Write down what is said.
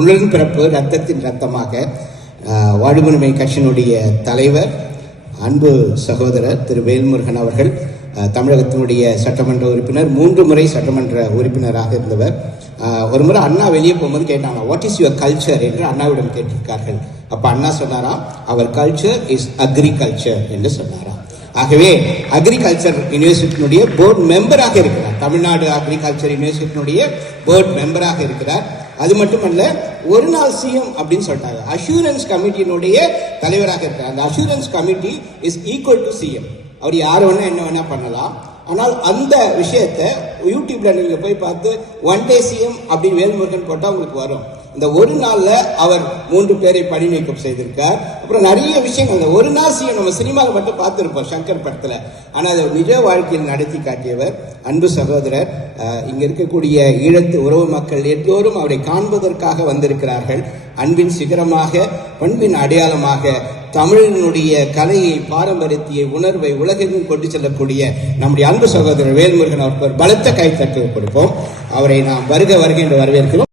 உடலின் பிறப்பு ரத்தத்தின் ரத்தமாக வாழ்வுரிமை கட்சியினுடைய தலைவர் அன்பு சகோதரர் திரு வேல்முருகன் அவர்கள் தமிழகத்தினுடைய சட்டமன்ற உறுப்பினர், 3 முறை சட்டமன்ற உறுப்பினராக இருந்தவர். ஒரு முறை அண்ணா வெளியே போகும்போது கேட்டாங்க, வாட் இஸ் யுவர் கல்ச்சர் என்று அண்ணாவிடம் கேட்டிருக்கார்கள். அப்ப அண்ணா சொன்னாராம், அவர் கல்ச்சர் இஸ் அக்ரிகல்ச்சர் என்று சொன்னாராம். ஆகவே அக்ரிகல்ச்சர் யூனிவர்சிட்டியினுடைய போர்டு மெம்பராக இருக்கிறார். தமிழ்நாடு அக்ரிகல்ச்சர் யூனிவர்சிட்டியினுடைய போர்டு மெம்பராக இருக்கிறார். அது மட்டுமல்ல, ஒரு நாள் சிஎம் அப்படின்னு சொல்லிட்டாங்க. அஷூரன்ஸ் கமிட்டியினுடைய தலைவராக இருக்கிறார். அந்த assurance committee is equal to CM. அவர் யார் வேணா என்ன வேணா பண்ணலாம். ஆனால் அந்த விஷயத்தை யூடியூப்ல நீங்க போய் பார்த்து ஒன் டே சிஎம் அப்படின்னு வேல்முருகன் போட்டா உங்களுக்கு வரும். இந்த ஒரு நாள்ல அவர் 3 பேரை பணி நீக்கம் செய்திருக்கார். அப்புறம் நிறைய விஷயங்கள். இந்த ஒரு நாள் சிஎம் நம்ம சினிமாவில் மட்டும் பார்த்திருப்போம் சங்கர் படத்துல. ஆனா அதை நிஜ வாழ்க்கையில் நடத்தி காட்டியவர் அன்பு சகோதரர். இங்க இருக்கக்கூடிய ஈழத்து உறவு மக்கள் எல்லோரும் அவரை காண்பதற்காக வந்திருக்கிறார்கள். அன்பின் சிகரமாக, பண்பின் அடையாளமாக, தமிழினுடைய கலையை, பாரம்பரியத்தை, உணர்வை உலகெங்கும் கொண்டு செல்லக்கூடிய நம்முடைய அன்பு சகோதரர் வேல்முருகன் அவருக்கு ஒரு பலத்த கைத்தட்டு கொடுப்போம். அவரை நாம் வருக வருக என்று வரவேற்கிறோம்.